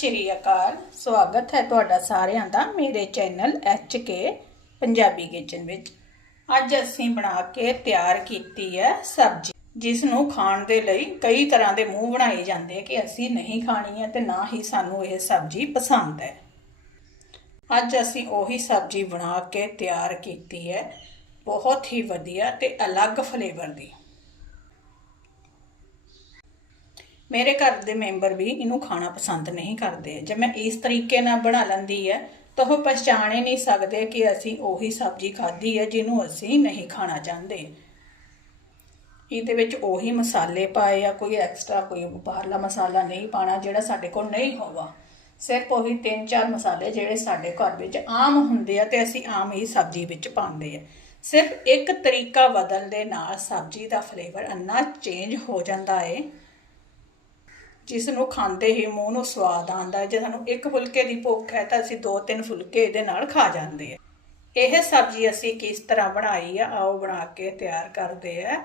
ਸ਼੍ਰੀ ਅਕਾਲ। ਸਵਾਗਤ ਹੈ ਤੁਹਾਡਾ ਸਾਰਿਆਂ ਦਾ ਮੇਰੇ ਚੈਨਲ ਕੇ ਪੰਜਾਬੀ ਕਿਚਨ ਵਿੱਚ। ਅੱਜ ਅਸੀਂ ਬਣਾ ਕੇ ਤਿਆਰ ਕੀਤੀ ਹੈ ਸਬਜ਼ੀ ਜਿਸ ਨੂੰ ਖਾਣ ਦੇ ਲਈ ਕਈ ਤਰ੍ਹਾਂ ਦੇ ਮੂੰਹ ਬਣਾਏ ਜਾਂਦੇ ਕਿ ਅਸੀਂ ਨਹੀਂ ਖਾਣੀ ਹੈ ਤੇ ਨਾ ਹੀ ਸਾਨੂੰ ਇਹ ਸਬਜ਼ੀ ਪਸੰਦ ਹੈ। ਅੱਜ ਅਸੀਂ ਉਹੀ ਸਬਜ਼ੀ ਬਣਾ ਕੇ ਤਿਆਰ ਕੀਤੀ ਹੈ। ਬਹੁਤ ਹੀ ਵਧੀਆ ਤੇ ਅਲੱਗ ਫਲੇਵਰ ਦੀ। ਮੇਰੇ ਘਰ ਦੇ ਮੈਂਬਰ ਵੀ ਇਹਨੂੰ ਖਾਣਾ ਪਸੰਦ ਨਹੀਂ ਕਰਦੇ। ਜੇ ਮੈਂ ਇਸ ਤਰੀਕੇ ਨਾਲ ਬਣਾ ਲੈਂਦੀ ਹੈ, ਤਾਂ ਉਹ ਪਛਾਣ ਹੀ ਨਹੀਂ ਸਕਦੇ ਕਿ ਅਸੀਂ ਉਹੀ ਸਬਜ਼ੀ ਖਾਧੀ ਹੈ ਜਿਹਨੂੰ ਅਸੀਂ ਨਹੀਂ ਖਾਣਾ ਚਾਹੁੰਦੇ। ਇਹਦੇ ਵਿੱਚ ਉਹੀ ਮਸਾਲੇ ਪਾਏ ਆ, ਕੋਈ ਐਕਸਟਰਾ ਕੋਈ ਬਾਹਰਲਾ ਮਸਾਲਾ ਨਹੀਂ ਪਾਣਾ ਜਿਹੜਾ ਸਾਡੇ ਕੋਲ ਨਹੀਂ ਹੋਵਾ ਸਿਰਫ ਉਹੀ ਤਿੰਨ ਚਾਰ ਮਸਾਲੇ ਜਿਹੜੇ ਸਾਡੇ ਘਰ ਵਿੱਚ ਆਮ ਹੁੰਦੇ ਆ ਤੇ ਅਸੀਂ ਆਮ ਹੀ ਸਬਜ਼ੀ ਵਿੱਚ ਪਾਉਂਦੇ ਆ। ਸਿਰਫ ਇੱਕ ਤਰੀਕਾ ਬਦਲਣ ਦੇ ਨਾਲ ਸਬਜ਼ੀ ਦਾ ਫਲੇਵਰ ਅੰਨਾ ਚੇਂਜ ਹੋ ਜਾਂਦਾ ਏ ਜਿਸ ਨੂੰ ਖਾਂਦੇ ਹੀ ਮੂੰਹ ਨੂੰ ਸਵਾਦ ਆਉਂਦਾ ਹੈ, ਜੇ ਸਾਨੂੰ ਇੱਕ ਫੁਲਕੇ ਦੀ ਭੁੱਖ ਹੈ ਤਾਂ ਅਸੀਂ ਦੋ ਤਿੰਨ ਫੁਲਕੇ ਇਹਦੇ ਨਾਲ ਖਾ ਜਾਂਦੇ ਆ ਇਹ ਸਬਜ਼ੀ ਅਸੀਂ ਕਿਸ ਤਰ੍ਹਾਂ ਬਣਾਈ ਆ, ਆਓ ਬਣਾ ਕੇ ਤਿਆਰ ਕਰਦੇ ਆ।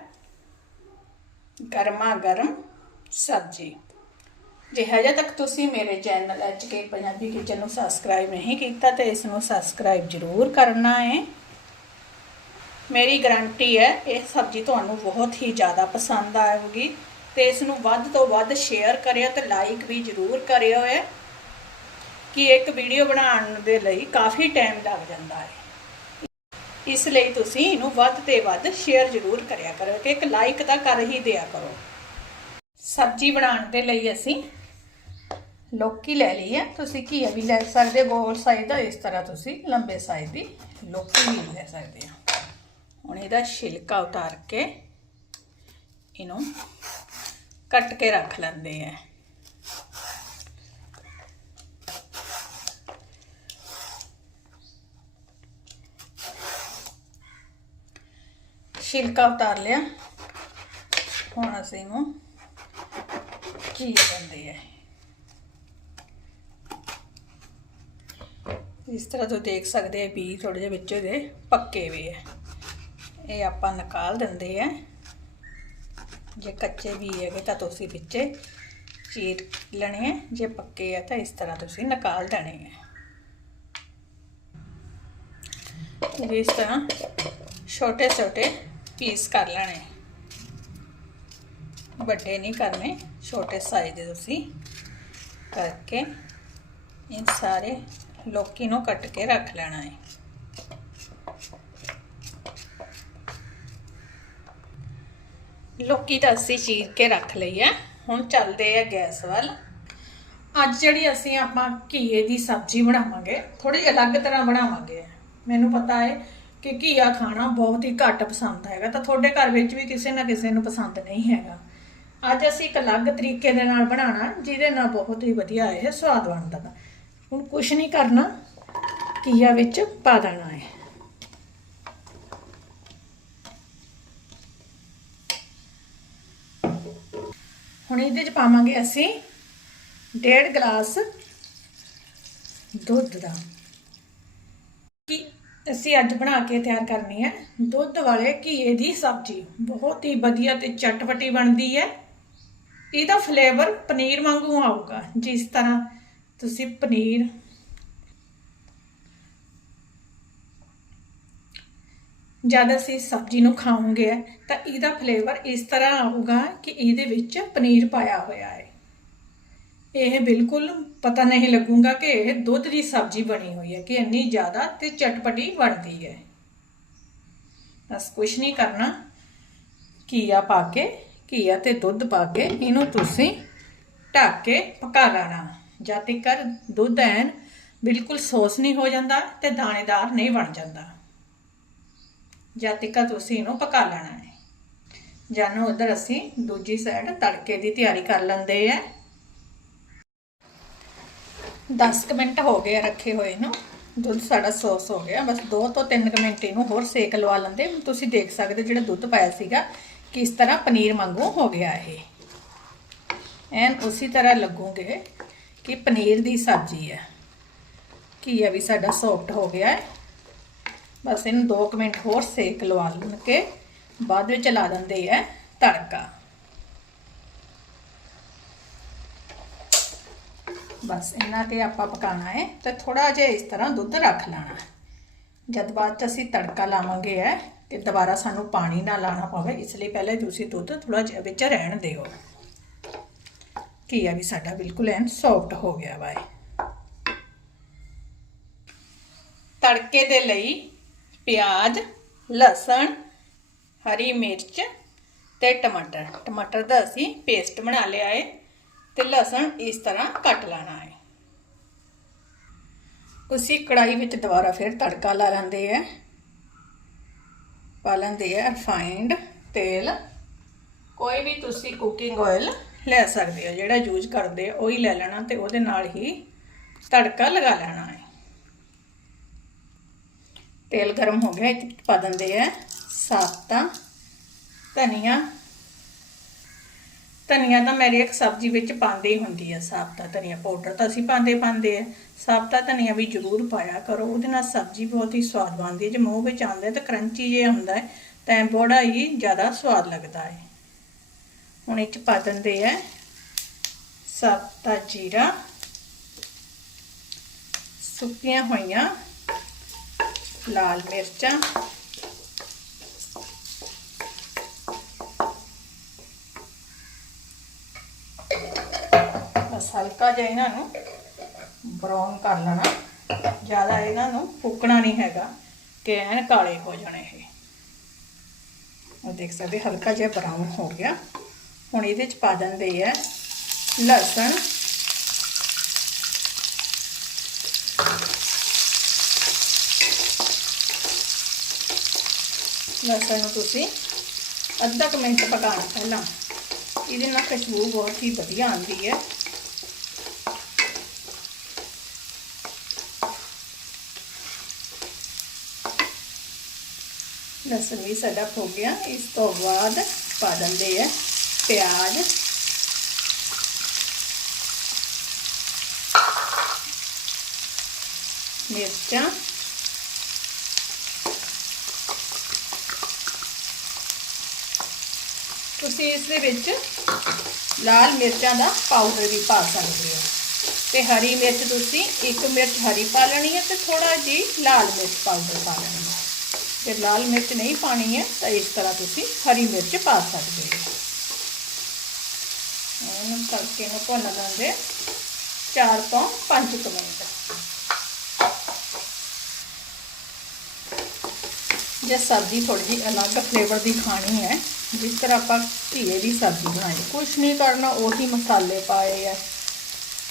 ਗਰਮਾ ਗਰਮ ਸਬਜ਼ੀ। ਜੇ ਹਜੇ ਤੱਕ ਤੁਸੀਂ ਮੇਰੇ ਚੈਨਲ ਕੇ ਪੰਜਾਬੀ ਕਿਚਨ ਨੂੰ ਸਬਸਕ੍ਰਾਈਬ ਨਹੀਂ ਕੀਤਾ ਤਾਂ ਇਸ ਨੂੰ ਸਬਸਕ੍ਰਾਈਬ ਜ਼ਰੂਰ ਕਰਨਾ ਹੈ ਮੇਰੀ ਗਰੰਟੀ ਹੈ, ਇਹ ਸਬਜ਼ੀ ਤੁਹਾਨੂੰ ਬਹੁਤ ਹੀ ਜ਼ਿਆਦਾ ਪਸੰਦ ਆਵੇਗੀ ਤੇ ਇਸ ਨੂੰ ਵੱਧ ਤੋਂ ਵੱਧ ਸ਼ੇਅਰ ਕਰਿਓ ਤੇ ਲਾਈਕ ਵੀ ਜ਼ਰੂਰ ਕਰਿਓ ਹੈ ਕਿ ਇੱਕ ਵੀਡੀਓ ਬਣਾਉਣ ਦੇ ਲਈ ਕਾਫੀ ਟਾਈਮ ਲੱਗ ਜਾਂਦਾ ਹੈ। ਇਸ ਲਈ ਤੁਸੀਂ ਇਹਨੂੰ ਵੱਧ ਤੇ ਵੱਧ ਸ਼ੇਅਰ ਜ਼ਰੂਰ ਕਰਿਆ ਕਰੋ ਕਿ ਇੱਕ ਲਾਈਕ ਤਾਂ ਕਰ ਹੀ ਦਿਆ ਕਰੋ। ਸਬਜ਼ੀ ਬਣਾਉਣ ਦੇ ਲਈ ਅਸੀਂ ਲੋਕੀ ਲੈ ਲਈ ਹੈ। ਤੁਸੀਂ ਘੀਆ ਵੀ ਲੈ ਸਕਦੇ ਹੋ ਗੋਲ ਸਾਈਜ਼ ਦਾ, ਇਸ ਤਰ੍ਹਾਂ ਤੁਸੀਂ ਲੰਬੇ ਸਾਈਜ਼ ਦੀ ਲੋਕੀ ਵੀ ਲੈ ਸਕਦੇ ਹੋ। ਹੁਣ ਇਹਦਾ ਛਿਲਕਾ ਉਤਾਰ ਕੇ ਇਹਨੂੰ ਕੱਟ ਕੇ ਰੱਖ ਲੈਂਦੇ ਆ। ਛਿਲਕਾ ਉਤਾਰ ਲਿਆ। ਹੁਣ ਅਸੀਂ ਇਹਨੂੰ ਚੀਰ ਦਿੰਦੇ ਆ। ਇਸ ਤਰ੍ਹਾਂ ਤੁਸੀਂ ਦੇਖ ਸਕਦੇ ਆ ਵੀ ਥੋੜੇ ਜਿਹੇ ਵਿੱਚੋਂ ਇਹਦੇ ਪੱਕੇ ਵੀ ਆ। ਇਹ ਆਪਾਂ ਨਿਕਾਲ ਦਿੰਦੇ ਆ। ਜੇ ਕੱਚੇ ਵੀ ਹੈਗੇ ਤਾਂ ਤੁਸੀਂ ਵਿੱਚ ਚੀਰ ਲੈਣੇ ਹੈ ਜੇ ਪੱਕੇ ਆ ਤਾਂ ਇਸ ਤਰ੍ਹਾਂ ਤੁਸੀਂ ਨਿਕਾਲ ਦੇਣੇ ਹੈ ਇਸ ਤਰ੍ਹਾਂ ਛੋਟੇ ਛੋਟੇ ਪੀਸ ਕਰ ਲੈਣੇ ਵੱਡੇ ਨਹੀਂ ਕਰਨੇ, ਛੋਟੇ ਸਾਈਜ਼ ਦੇ ਤੁਸੀਂ ਕਰਕੇ ਇਹ ਸਾਰੇ ਲੋਕੀ ਨੂੰ ਕੱਟ ਕੇ ਰੱਖ ਲੈਣਾ ਹੈ ਲੋਕੀ ਤਾਂ ਅਸੀਂ ਚੀਰ ਕੇ ਰੱਖ ਲਈ ਹੈ ਹੁਣ ਚੱਲਦੇ ਆ ਗੈਸ ਵੱਲ। ਅੱਜ ਜਿਹੜੀ ਅਸੀਂ ਆਪਾਂ ਘੀਏ ਦੀ ਸਬਜ਼ੀ ਬਣਾਵਾਂਗੇ ਥੋੜੀ ਅਲੱਗ ਤਰ੍ਹਾਂ ਬਣਾਵਾਂਗੇ। ਮੈਨੂੰ ਪਤਾ ਹੈ ਕਿ ਘੀਆ ਖਾਣਾ ਬਹੁਤ ਹੀ ਘੱਟ ਪਸੰਦ ਹੈਗਾ, ਤਾਂ ਤੁਹਾਡੇ ਘਰ ਵਿੱਚ ਵੀ ਕਿਸੇ ਨਾ ਕਿਸੇ ਨੂੰ ਪਸੰਦ ਨਹੀਂ ਹੈਗਾ। ਅੱਜ ਅਸੀਂ ਇੱਕ ਅਲੱਗ ਤਰੀਕੇ ਦੇ ਨਾਲ ਬਣਾਉਣਾ, ਜਿਹਦੇ ਨਾਲ ਬਹੁਤ ਹੀ ਵਧੀਆ ਇਹ ਸਵਾਦ ਬਣਦਾ। ਹੁਣ ਕੁਝ ਨਹੀਂ ਕਰਨਾ, ਘੀਆ ਵਿੱਚ ਪਾ ਦੇਣਾ ਹੈ ਹੁਣ ਇਹਦੇ ਚ ਪਾਵਾਂਗੇ ਅਸੀਂ ਡੇਢ ਗਲਾਸ ਦੁੱਧ ਦਾ। ਕੀ ਅਸੀਂ ਅੱਜ ਬਣਾ ਕੇ ਤਿਆਰ ਕਰਨੀ ਹੈ ਦੁੱਧ ਵਾਲੇ ਘੀਏ ਦੀ ਸਬਜ਼ੀ। ਬਹੁਤ ਹੀ ਵਧੀਆ ਤੇ ਚਟਪਟੀ ਬਣਦੀ ਹੈ। ਇਹਦਾ ਫਲੇਵਰ ਪਨੀਰ ਵਾਂਗੂ ਆਊਗਾ। ਜਿਸ ਤਰ੍ਹਾਂ ਤੁਸੀਂ ਪਨੀਰ ਜਦ ਅਸੀਂ ਸਬਜ਼ੀ ਨੂੰ ਖਾਵਾਂਗੇ, ਤਾਂ ਇਹਦਾ ਫਲੇਵਰ ਇਸ ਤਰ੍ਹਾਂ ਆਊਗਾ ਕਿ ਇਹਦੇ ਵਿੱਚ ਪਨੀਰ ਪਾਇਆ ਹੋਇਆ ਹੈ। ਇਹ ਬਿਲਕੁਲ ਪਤਾ ਨਹੀਂ ਲੱਗੂਗਾ ਕਿ ਇਹ ਦੁੱਧ ਦੀ ਸਬਜ਼ੀ ਬਣੀ ਹੋਈ ਹੈ ਕਿ ਇੰਨੀ ਜ਼ਿਆਦਾ ਤੇ ਚਟਪਟੀ ਬਣਦੀ ਹੈ। ਬਸ ਕੁਝ ਨਹੀਂ ਕਰਨਾ। ਕੀਆ ਪਾ ਕੇ ਕੀਆ ਤੇ ਦੁੱਧ ਪਾ ਕੇ ਇਹਨੂੰ ਤੁਸੀਂ ਢੱਕ ਕੇ ਪਕਾ ਲੈਣਾ। ਜਦ ਤੱਕ ਦੁੱਧ ਐਨ ਬਿਲਕੁਲ ਸੋਸ ਨਹੀਂ ਹੋ ਜਾਂਦਾ ਤੇ ਦਾਣੇਦਾਰ ਨਹੀਂ ਬਣ ਜਾਂਦਾ। ਜਦ ਤੱਕ ਤੁਸੀਂ ਇਹਨੂੰ ਪਕਾ ਲੈਣਾ ਹੈ। ਜਾਨੋ, ਉਧਰ ਅਸੀਂ ਦੂਜੀ ਸਾਈਡ ਤੜਕੇ ਦੀ ਤਿਆਰੀ ਕਰ ਲੈਂਦੇ ਆ। 10 ਮਿੰਟ ਹੋ ਗਏ ਰੱਖੇ ਹੋਏ ਨੂੰ। ਦੁੱਧ ਸਾਡਾ ਸੌਸ ਹੋ ਗਿਆ। ਬਸ 2 ਤੋਂ 3 ਮਿੰਟ ਇਹਨੂੰ ਹੋਰ ਸੇਕ ਲਵਾ ਲੈਂਦੇ। ਤੁਸੀਂ ਦੇਖ ਸਕਦੇ ਜਿਹੜਾ ਦੁੱਧ ਪਾਇਆ ਸੀਗਾ, ਕਿਸ ਤਰ੍ਹਾਂ ਪਨੀਰ ਵਾਂਗੂ ਹੋ ਗਿਆ ਇਹ। ਐਨ ਉਸੇ ਤਰ੍ਹਾਂ ਲੱਗੂਗੇ ਕਿ ਪਨੀਰ ਦੀ ਸਬਜ਼ੀ ਹੈ। ਘੀਆ ਵੀ ਸਾਡਾ ਸੌਫਟ ਹੋ ਗਿਆ ਹੈ। ਬਸ ਇਹਨੂੰ 2 ਮਿੰਟ ਹੋਰ ਸੇਕ ਲਵਾ ਲੈਣ ਕੇ, ਬਾਅਦ ਵਿੱਚ ਲਾ ਦਿੰਦੇ ਆ ਤੜਕਾ। ਬਸ ਇਹਨਾਂ ਤੇ ਆਪਾਂ ਪਕਾਣਾ ਹੈ ਤੇ ਥੋੜਾ ਜਿਹਾ ਇਸ ਤਰ੍ਹਾਂ ਦੁੱਧ ਰੱਖ ਲੈਣਾ। ਜਦ ਬਾਅਦ ਚ ਅਸੀਂ ਤੜਕਾ ਲਾਵਾਂਗੇ ਹੈ ਤੇ ਦੁਬਾਰਾ ਸਾਨੂੰ ਪਾਣੀ ਨਾ ਲਾਣਾ ਪਵੇ, ਇਸ ਲਈ ਪਹਿਲੇ ਤੁਸੀਂ ਦੁੱਧ ਥੋੜਾ ਜਿਹਾ ਵਿੱਚ ਰਹਿਣ ਦਿਓ। ਘੀਆ ਵੀ ਸਾਡਾ ਬਿਲਕੁਲ ਐਨ ਸੌਫਟ ਹੋ ਗਿਆ ਵਾ ਇਹ ਤੜਕੇ ਦੇ ਲਈ ਪਿਆਜ਼, ਲਸਣ, ਹਰੀ ਮਿਰਚ ਤੇ ਟਮਾਟਰ। ਟਮਾਟਰ ਦਾ ਅਸੀਂ ਪੇਸਟ ਬਣਾ ਲਿਆ ਹੈ ਤੇ ਲਸਣ ਇਸ ਤਰ੍ਹਾਂ ਕੱਟ ਲੈਣਾ ਹੈ ਉਸੇ ਕੜਾਈ ਵਿੱਚ ਦੁਬਾਰਾ ਫਿਰ ਤੜਕਾ ਲਾ ਲੈਂਦੇ ਆ। ਪਾ ਲੈਂਦੇ ਆ ਰਿਫਾਈਂਡ ਤੇਲ। ਕੋਈ ਵੀ ਤੁਸੀਂ ਕੁਕਿੰਗ ਆਇਲ ਲੈ ਸਕਦੇ ਹੋ। ਜਿਹੜਾ ਯੂਜ਼ ਕਰਦੇ ਹੋ ਉਹੀ ਲੈ ਲੈਣਾ ਤੇ ਉਹਦੇ ਨਾਲ ਹੀ ਤੜਕਾ ਲਗਾ ਲੈਣਾ ਹੈ ਤੇਲ ਗਰਮ ਹੋ ਗਿਆ ਇਹ 'ਚ ਪਾ ਦਿੰਦੇ ਆ ਸਾਤਾ ਧਨੀਆ। ਧਨੀਆ ਤਾਂ ਮੇਰੀ ਇੱਕ ਸਬਜ਼ੀ ਵਿੱਚ ਪਾਉਂਦੇ ਹੀ ਹੁੰਦੀ ਹੈ ਸਾਬਤਾ, ਧਨੀਆ ਪਾਊਡਰ ਤਾਂ ਅਸੀਂ ਪਾਉਂਦੇ ਪਾਉਂਦੇ ਆ। ਸਾਬਤਾ, ਧਨੀਆ ਵੀ ਜ਼ਰੂਰ ਪਾਇਆ ਕਰੋ, ਉਹਦੇ ਨਾਲ ਸਬਜ਼ੀ ਬਹੁਤ ਹੀ ਸਵਾਦ ਬਣਦੀ ਹੈ ਜੇ ਮੂੰਹ ਵਿੱਚ ਆਉਂਦਾ ਤਾਂ ਕਰੰਚੀ ਜਿਹਾ ਹੁੰਦਾ ਹੈ, ਤਾਂ ਬੜਾ ਹੀ ਜ਼ਿਆਦਾ ਸਵਾਦ ਲੱਗਦਾ ਹੈ। ਹੁਣ ਇਹ ਚ ਪਾ ਦਿੰਦੇ ਆ ਸਾਬਤਾ ਜੀਰਾ। ਸੁੱਕੀਆਂ ਹੋਈਆਂ ਲਾਲ ਮਿਰਚਾਂ। ਬਸ ਹਲਕਾ ਜਿਹਾ ਇਹਨਾਂ ਨੂੰ ਬਰਾਊਨ ਕਰ ਲੈਣਾ। ਜ਼ਿਆਦਾ ਇਹਨਾਂ ਨੂੰ ਫੂਕਣਾ ਨਹੀਂ ਹੈਗਾ ਕਿ ਐਨ ਕਾਲੇ ਹੋ ਜਾਣੇ ਇਹ। ਉਹ ਦੇਖ ਸਕਦੇ, ਹਲਕਾ ਜਿਹਾ ਬਰਾਊਨ ਹੋ ਗਿਆ। ਹੁਣ ਇਹਦੇ ਚ ਪਾ ਦਿੰਦੇ ਆ ਲਸਣ। ਲਸਣ ਨੂੰ ਤੁਸੀਂ ਅੱਧਾ ਕੁ ਮਿੰਟ ਪਕਾਉਣਾ ਪਹਿਲਾਂ। ਇਹਦੇ ਨਾਲ ਖੁਸ਼ਬੂ ਬਹੁਤ ਹੀ ਵਧੀਆ ਆਉਂਦੀ ਹੈ। ਲਸਣ ਵੀ ਸਾਡਾ ਹੋ ਗਿਆ। ਇਸ ਤੋਂ ਬਾਅਦ ਪਾ ਦਿੰਦੇ ਆ ਪਿਆਜ਼। ਮਿਰਚਾਂ। ਤੁਸੀਂ ਇਸ ਦੇ ਵਿੱਚ ਲਾਲ ਮਿਰਚਾਂ ਦਾ ਪਾਊਡਰ ਵੀ ਪਾ ਸਕਦੇ ਹੋ। ਤੇ ਹਰੀ ਮਿਰਚ ਤੁਸੀਂ ਇੱਕ ਮਿਰਚ ਹਰੀ ਪਾ ਲੈਣੀ ਹੈ ਤੇ ਥੋੜਾ ਜੀ ਲਾਲ ਮਿਰਚ ਪਾਊਡਰ ਪਾ ਲੈਣਾ ਹੈ। ਜੇ ਲਾਲ ਮਿਰਚ ਨਹੀਂ ਪਾਣੀ ਹੈ ਤਾਂ ਇਸ ਤਰ੍ਹਾਂ ਤੁਸੀਂ ਹਰੀ ਮਿਰਚ ਪਾ ਸਕਦੇ ਹੋ। ਹੁਣ ਤੜਕੇ ਨੂੰ ਭੁੰਨ ਲੈਂਦੇ 4 ਤੋਂ 5 ਮਿੰਟ। ਜੇ ਸਬਜ਼ੀ ਥੋੜੀ ਜਿਹੀ ਅਲੱਗ ਫਲੇਵਰ ਦੀ ਖਾਣੀ ਹੈ ਜਿਸ ਤਰ੍ਹਾਂ ਆਪਾਂ ਘੀਏ ਦੀ ਸਬਜ਼ੀ ਬਣਾਈ। ਕੁਝ ਨਹੀਂ ਕਰਨਾ, ਉਹੀ ਮਸਾਲੇ ਪਾਏ ਆ।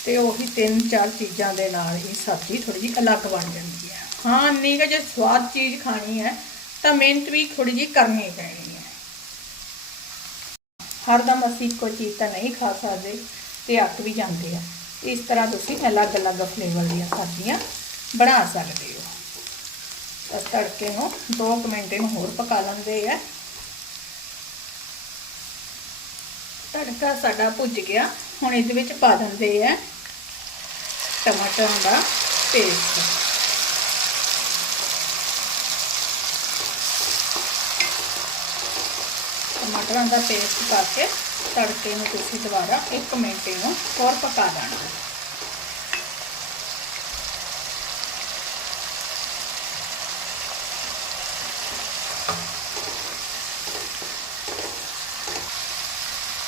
ਤੇ ਉਹੀ ਤਿੰਨ ਚਾਰ ਚੀਜ਼ਾਂ ਦੇ ਨਾਲ ਹੀ ਸਬਜ਼ੀ ਥੋੜੀ ਜਿਹੀ ਅਲੱਗ ਬਣ ਜਾਂਦੀ ਹੈ ਹਾਂ ਨਹੀਂ ਕਿ ਜੇ ਸਵਾਦ ਚੀਜ਼ ਖਾਣੀ ਹੈ ਤਾਂ ਮਿਹਨਤ ਵੀ ਥੋੜੀ ਜਿਹੀ ਕਰਨੀ ਪੈਣੀ ਹੈ ਹਰਦਮ ਅਸੀਂ ਇੱਕੋ ਚੀਜ਼ ਤਾਂ ਨਹੀਂ ਖਾ ਸਕਦੇ, ਤੇ ਅੱਕ ਵੀ ਜਾਂਦੇ ਆ। ਇਸ ਤਰ੍ਹਾਂ ਤੁਸੀਂ ਅਲੱਗ-ਅਲੱਗ ਫਲੇਵਰ ਦੀਆਂ ਸਬਜ਼ੀਆਂ ਬਣਾ ਸਕਦੇ ਹੋ। ਤਾਂ ਤੜਕੇ ਨੂੰ 2 ਮਿੰਟ ਨੂੰ ਹੋਰ ਪਕਾ ਲੈਂਦੇ ਆ। ਤੜਕਾ ਸਾਡਾ ਭੁੱਜ ਗਿਆ। ਹੁਣ ਇਹਦੇ ਵਿੱਚ ਪਾ ਦਿੰਦੇ ਆ ਟਮਾਟਰ ਦਾ ਪੇਸਟ। ਟਮਾਟਰਾਂ ਦਾ ਪੇਸਟ ਪਾ ਕੇ ਤੜਕੇ ਨੂੰ ਤੁਸੀਂ ਦੁਬਾਰਾ 1 ਮਿੰਟ ਇਹਨੂੰ ਹੋਰ ਪਕਾ ਲੈਣਾ।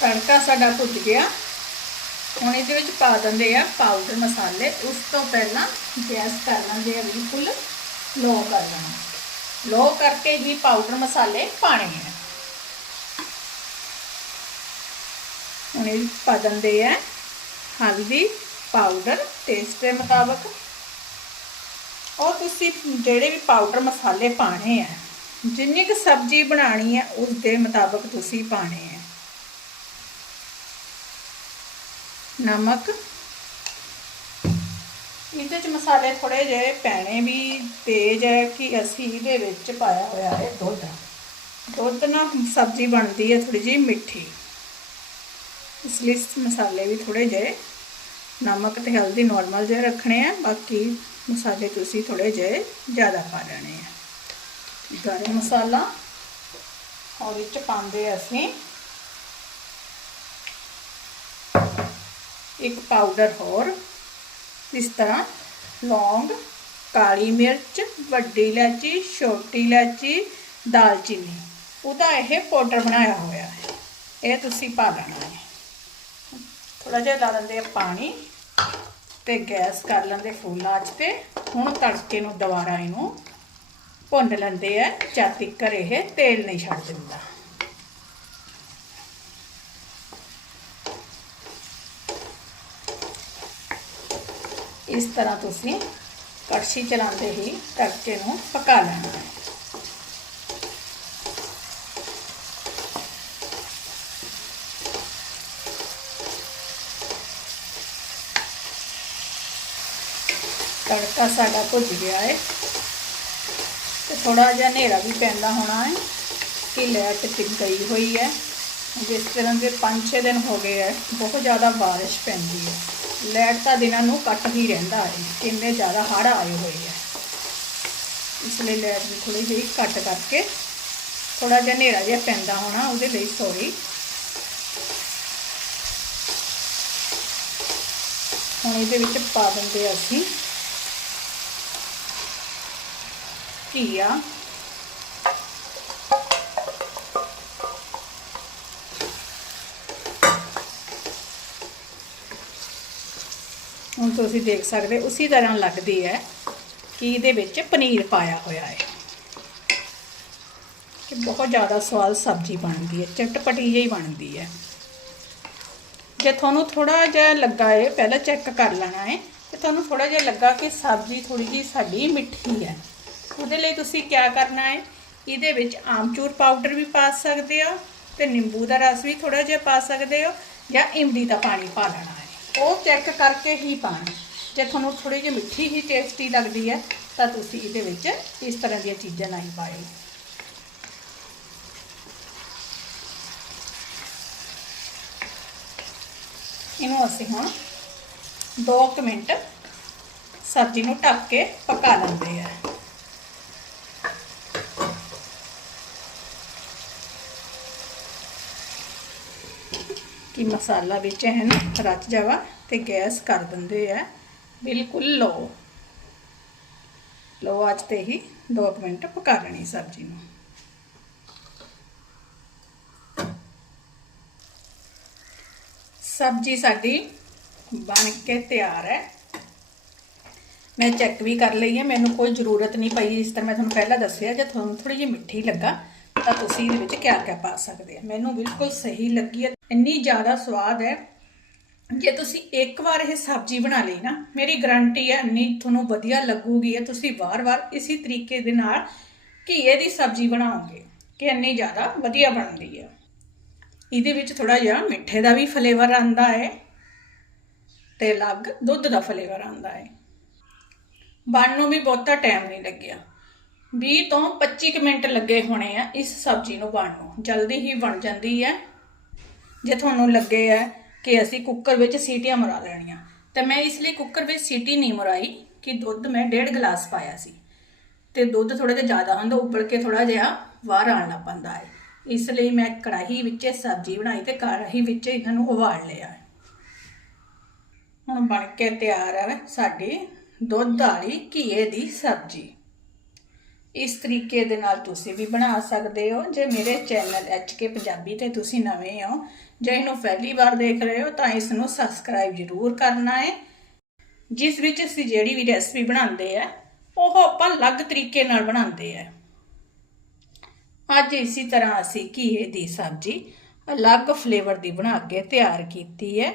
ਤੜਕਾ ਸਾਡਾ ਭੁੱਜ ਗਿਆ। ਹੁਣ ਇਹਦੇ ਵਿੱਚ ਪਾ ਦਿੰਦੇ ਆ ਪਾਊਡਰ ਮਸਾਲੇ। ਉਸ ਤੋਂ ਪਹਿਲਾਂ ਗੈਸ ਕਰ ਲੈਂਦੇ ਆ ਬਿਲਕੁਲ ਲੋ ਕਰ ਲੈਣਾ। ਲੋ ਕਰਕੇ ਹੀ ਪਾਊਡਰ ਮਸਾਲੇ ਪਾਣੇ ਆ। ਹੁਣ ਇਹ ਪਾ ਦਿੰਦੇ ਆ ਹਲਦੀ ਪਾਊਡਰ ਟੇਸਟ ਦੇ ਮੁਤਾਬਕ। ਔਰ ਤੁਸੀਂ ਜਿਹੜੇ ਵੀ ਪਾਊਡਰ ਮਸਾਲੇ ਪਾਣੇ ਆ, ਜਿੰਨੀ ਕੁ ਸਬਜ਼ੀ ਬਣਾਣੀ ਹੈ ਉਸ ਦੇ ਮੁਤਾਬਕ ਤੁਸੀਂ ਪਾਣੇ ਆ। ਨਮਕ। ਇਹਦੇ ਚ ਮਸਾਲੇ ਥੋੜੇ ਜਿਹੇ ਪੈਣੇ ਵੀ ਤੇਜ਼ ਹੈ ਕਿ ਅਸੀਂ ਇਹਦੇ ਵਿੱਚ ਪਾਇਆ ਹੋਇਆ ਹੈ ਦੁੱਧ। ਦੁੱਧ ਨਾਲ ਸਬਜ਼ੀ ਬਣਦੀ ਹੈ ਥੋੜੀ ਜਿਹੀ ਮਿੱਠੀ। ਇਸ ਲਈ ਮਸਾਲੇ ਵੀ ਥੋੜੇ ਜਿਹੇ ਨਮਕ ਤੇ ਹਲਦੀ ਨਾਰਮਲ ਜਿਹੇ ਰੱਖਣੇ ਆ। ਬਾਕੀ ਮਸਾਲੇ ਤੁਸੀਂ ਥੋੜੇ ਜਿਹੇ ਜ਼ਿਆਦਾ ਪਾ ਲੈਣੇ ਆ। ਗਰਮ ਮਸਾਲਾ। ਔਰ 'ਚ ਪਾਉਂਦੇ ਅਸੀਂ ਇੱਕ ਪਾਊਡਰ ਹੋਰ। ਇਸ ਤਰ੍ਹਾਂ ਲੌਂਗ, ਕਾਲੀ ਮਿਰਚ, ਵੱਡੀ ਇਲਾਚੀ, ਛੋਟੀ ਇਲਾਚੀ, ਦਾਲਚੀਨੀ। ਉਹਦਾ ਇਹ ਪਾਊਡਰ ਬਣਾਇਆ ਹੋਇਆ ਹੈ। ਇਹ ਤੁਸੀਂ ਪਾ ਲੈਣਾ ਹੈ। ਥੋੜਾ ਜਿਹਾ ਲਾ ਲੈਂਦੇ ਆ ਪਾਣੀ ਤੇ ਗੈਸ ਕਰ ਲੈਂਦੇ ਫੁੱਲ ਆਂਚ ਤੇ। ਹੁਣ ਤੜਕੇ ਨੂੰ ਦੁਬਾਰਾ ਇਹਨੂੰ ਭੁੰਨ ਲੈਂਦੇ ਆ। ਜਦ ਤੱਕ ਇਹ ਤੇਲ ਨਹੀਂ ਛੱਡ ਦਿੰਦਾ। ਇਸ ਤਰ੍ਹਾਂ ਤੁਸੀਂ ਕੜਛੀ ਚਲਾਉਂਦੇ ਹੀ ਤੜਕੇ ਨੂੰ ਪਕਾ ਲੈਣਾ ਹੈ। ਤੜਕਾ ਸਾਡਾ ਭੁੱਜ ਗਿਆ ਹੈ ਤੇ ਥੋੜਾ ਜਿਹਾ ਹਨੇਰਾ ਵੀ ਪੈਂਦਾ ਹੋਣਾ ਹੈ ਕਿ ਲਾਈਟ ਟਿਕ ਗਈ ਹੋਈ ਹੈ। ਜਿਸ ਤਰ੍ਹਾਂ ਦੇ 5-6 ਦਿਨ ਹੋ ਗਏ ਹੈ, ਬਹੁਤ ਜ਼ਿਆਦਾ ਬਾਰਿਸ਼ ਪੈਂਦੀ ਹੈ। ਲੈਟ ਤਾਂ ਦਿਨਾਂ ਨੂੰ ਕੱਟ ਹੀ ਰਹਿੰਦਾ ਹੈ। ਕਿੰਨੇ ਜ਼ਿਆਦਾ ਹੜ੍ਹ ਆਏ ਹੋਏ ਹੈ ਇਸ ਲਈ ਲੈਟ ਵੀ ਥੋੜੀ ਜਿਹੀ ਕੱਟ ਕਰਕੇ ਥੋੜਾ ਜਿਹਾ ਹਨੇਰਾ ਜਿਹਾ ਪੈਂਦਾ ਹੋਣਾ ਉਹਦੇ ਲਈ ਸੌਰੀ ਹੁਣ ਇਹਦੇ ਵਿੱਚ ਪਾ ਦਿੰਦੇ ਅਸੀਂ ਘੀਆ ਤੁਸੀਂ ਦੇਖ ਸਕਦੇ ਉਸੇ ਤਰ੍ਹਾਂ ਲੱਗਦੀ ਹੈ ਕਿ ਇਹਦੇ ਵਿੱਚ ਪਨੀਰ ਪਾਇਆ ਹੋਇਆ ਹੈ। ਕਿ ਬਹੁਤ ਜ਼ਿਆਦਾ ਸਵਾਦ ਸਬਜ਼ੀ ਬਣਦੀ ਹੈ, ਚਟਪਟੀ ਜਿਹੀ ਬਣਦੀ ਹੈ। ਜੇ ਤੁਹਾਨੂੰ ਥੋੜਾ ਜਿਹਾ ਲੱਗਾ ਹੈ, ਪਹਿਲਾਂ ਚੈੱਕ ਕਰ ਲੈਣਾ ਹੈ, ਤੇ ਤੁਹਾਨੂੰ ਥੋੜਾ ਜਿਹਾ ਲੱਗਾ ਕਿ ਸਬਜ਼ੀ ਥੋੜੀ ਜਿਹੀ ਸਾਡੀ ਮਿੱਠੀ ਹੈ। ਉਹਦੇ ਲਈ ਤੁਸੀਂ ਕੀ ਕਰਨਾ ਹੈ, ਇਹਦੇ ਵਿੱਚ ਆਮਚੂਰ ਪਾਊਡਰ ਵੀ ਪਾ ਸਕਦੇ ਹੋ, ਤੇ ਨਿੰਬੂ ਦਾ ਰਸ ਵੀ ਥੋੜਾ ਜਿਹਾ ਪਾ ਸਕਦੇ ਹੋ, ਜਾਂ ਇਮਲੀ ਦਾ ਪਾਣੀ ਪਾ ਲੈਣਾ ਹੈ। ਉਹ ਚੈੱਕ ਕਰਕੇ ਹੀ ਪਾਣਾ ਜੇ ਤੁਹਾਨੂੰ ਥੋੜੀ ਜਿਹੀ ਮਿੱਠੀ ਹੀ ਟੇਸਟੀ ਲੱਗਦੀ ਹੈ, ਤਾਂ ਤੁਸੀਂ ਇਹਦੇ ਵਿੱਚ ਇਸ ਤਰ੍ਹਾਂ ਦੀਆਂ ਚੀਜ਼ਾਂ ਨਹੀਂ ਪਾਇਓ ਇਹਨੂੰ ਅਸੀਂ ਹੁਣ 2 ਮਿੰਟ ਸਬਜ਼ੀ ਨੂੰ ਢੱਕ ਕੇ ਪਕਾ ਲੈਂਦੇ ਆ ਕਿ ਮਸਾਲਾ ਵਿੱਚ ਹੈ ਨਾ, ਰਚ ਜਾਵਾ ਤੇ ਗੈਸ ਕਰ ਦਿੰਦੇ ਆ। ਬਿਲਕੁਲ ਲੋ ਲੋ ਅੱਜ ਤੇ ਹੀ 2 ਮਿੰਟ ਪਕਾ ਲੈਣੀ ਸਬਜ਼ੀ ਨੂੰ। ਸਬਜ਼ੀ ਸਾਡੀ ਬਣ ਕੇ ਤਿਆਰ ਹੈ। ਮੈਂ ਚੈੱਕ ਵੀ ਕਰ ਲਈ ਹੈ, ਮੈਨੂੰ ਕੋਈ ਜ਼ਰੂਰਤ ਨਹੀਂ ਪਈ। ਇਸ ਤਰ੍ਹਾਂ ਮੈਂ ਤੁਹਾਨੂੰ ਪਹਿਲਾਂ ਦੱਸਿਆ, ਜੇ ਤੁਹਾਨੂੰ ਥੋੜੀ ਜਿਹੀ ਮਿੱਠੀ ਲੱਗਾ ਤਾਂ ਤੁਸੀਂ ਇਹਦੇ ਵਿੱਚ ਕਿਆ ਕਿਆ ਪਾ ਸਕਦੇ ਆ। ਮੈਨੂੰ ਬਿਲਕੁਲ ਸਹੀ ਲੱਗੀ ਹੈ ਇੰਨੀ ਜ਼ਿਆਦਾ ਸਵਾਦ ਹੈ। ਜੇ ਤੁਸੀਂ ਇੱਕ ਵਾਰ ਇਹ ਸਬਜ਼ੀ ਬਣਾ ਲਈ ਨਾ, ਮੇਰੀ ਗਰੰਟੀ ਹੈ, ਇੰਨੀ ਤੁਹਾਨੂੰ ਵਧੀਆ ਲੱਗੂਗੀ ਹੈ। ਤੁਸੀਂ ਵਾਰ-ਵਾਰ ਇਸੇ ਤਰੀਕੇ ਦੇ ਨਾਲ ਘੀਏ ਦੀ ਸਬਜ਼ੀ ਬਣਾਓਗੇ ਕਿ ਇੰਨੀ ਜ਼ਿਆਦਾ ਵਧੀਆ ਬਣਦੀ ਹੈ। ਇਹਦੇ ਵਿੱਚ ਥੋੜਾ ਜਿਹਾ ਮਿੱਠੇ ਦਾ ਵੀ ਫਲੇਵਰ ਆਂਦਾ ਹੈ ਤੇ ਅਲੱਗ ਦੁੱਧ ਦਾ ਫਲੇਵਰ ਆਂਦਾ ਹੈ। ਬਣਨ ਨੂੰ ਵੀ ਬਹੁਤਾ ਟਾਈਮ ਨਹੀਂ ਲੱਗਿਆ। 20 ਤੋਂ 25 ਮਿੰਟ ਲੱਗੇ ਹੋਣੇ ਆ ਇਸ ਸਬਜ਼ੀ ਨੂੰ ਬਣਨ ਨੂੰ। ਜਲਦੀ ਹੀ ਬਣ ਜਾਂਦੀ ਹੈ। ਜੇ ਤੁਹਾਨੂੰ ਲੱਗੇ ਹੈ ਕਿ ਅਸੀਂ ਕੁੱਕਰ ਵਿੱਚ ਸੀਟੀਆਂ ਮਰਾ ਲੈਣੀਆਂ, ਤੇ ਮੈਂ ਇਸ ਲਈ ਕੁੱਕਰ ਵਿੱਚ ਸੀਟੀ ਨਹੀਂ ਮਰਾਈ ਕਿ ਦੁੱਧ ਮੈਂ 1.5 ਗਲਾਸ ਪਾਇਆ ਸੀ। ਤੇ ਦੁੱਧ ਥੋੜਾ ਜਿਹਾ ਜ਼ਿਆਦਾ ਹੁੰਦਾ, ਉੱਬਲ ਕੇ ਥੋੜਾ ਜਿਹਾ ਬਾਹਰ ਆਣ ਲੱਗ ਪੈਂਦਾ ਹੈ। ਇਸ ਲਈ ਮੈਂ ਕੜਾਹੀ ਵਿੱਚ ਸਬਜ਼ੀ ਬਣਾਈ ਤੇ ਕੜਾਹੀ ਵਿੱਚ ਇਹਨਾਂ ਨੂੰ ਉਬਾਲ ਲਿਆ ਹੁਣ ਬਣ ਕੇ ਤਿਆਰ ਹੈ ਸਾਡੀ ਦੁੱਧ ਵਾਲੀ ਘੀਏ ਦੀ ਸਬਜ਼ੀ। ਇਸ ਤਰੀਕੇ ਦੇ ਨਾਲ ਤੁਸੀਂ ਵੀ ਬਣਾ ਸਕਦੇ ਹੋ। ਜੇ ਮੇਰੇ ਚੈਨਲ ਐਚਕੇ ਪੰਜਾਬੀ ਤੇ ਤੁਸੀਂ ਨਵੇਂ ਹੋ, ਜੇ ਇਹਨੂੰ ਪਹਿਲੀ ਵਾਰ ਦੇਖ ਰਹੇ ਹੋ, ਤਾਂ ਇਸ ਨੂੰ ਸਬਸਕ੍ਰਾਈਬ ਜ਼ਰੂਰ ਕਰਨਾ ਹੈ। ਜਿਸ ਵਿੱਚ ਅਸੀਂ ਜਿਹੜੀ ਵੀ ਰੈਸਪੀ ਬਣਾਉਂਦੇ ਆ, ਉਹ ਆਪਾਂ ਅਲੱਗ ਤਰੀਕੇ ਨਾਲ ਬਣਾਉਂਦੇ ਆ। ਅੱਜ ਇਸੇ ਤਰ੍ਹਾਂ ਅਸੀਂ ਘੀਏ ਦੀ ਸਬਜ਼ੀ ਅਲੱਗ ਫਲੇਵਰ ਦੀ ਬਣਾ ਕੇ ਤਿਆਰ ਕੀਤੀ ਹੈ।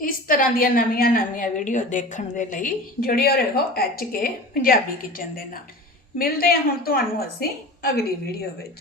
ਇਸ ਤਰ੍ਹਾਂ ਦੀਆਂ ਨਵੀਆਂ ਨਵੀਆਂ ਵੀਡੀਓ ਦੇਖਣ ਦੇ ਲਈ ਜੁੜਿਓ ਰਹੋ ਐਚ ਕੇ ਪੰਜਾਬੀ ਕਿਚਨ ਦੇ ਨਾਲ। ਮਿਲਦੇ ਹਾਂ ਹੁਣ ਤੁਹਾਨੂੰ ਅਸੀਂ ਅਗਲੀ ਵੀਡੀਓ ਵਿੱਚ।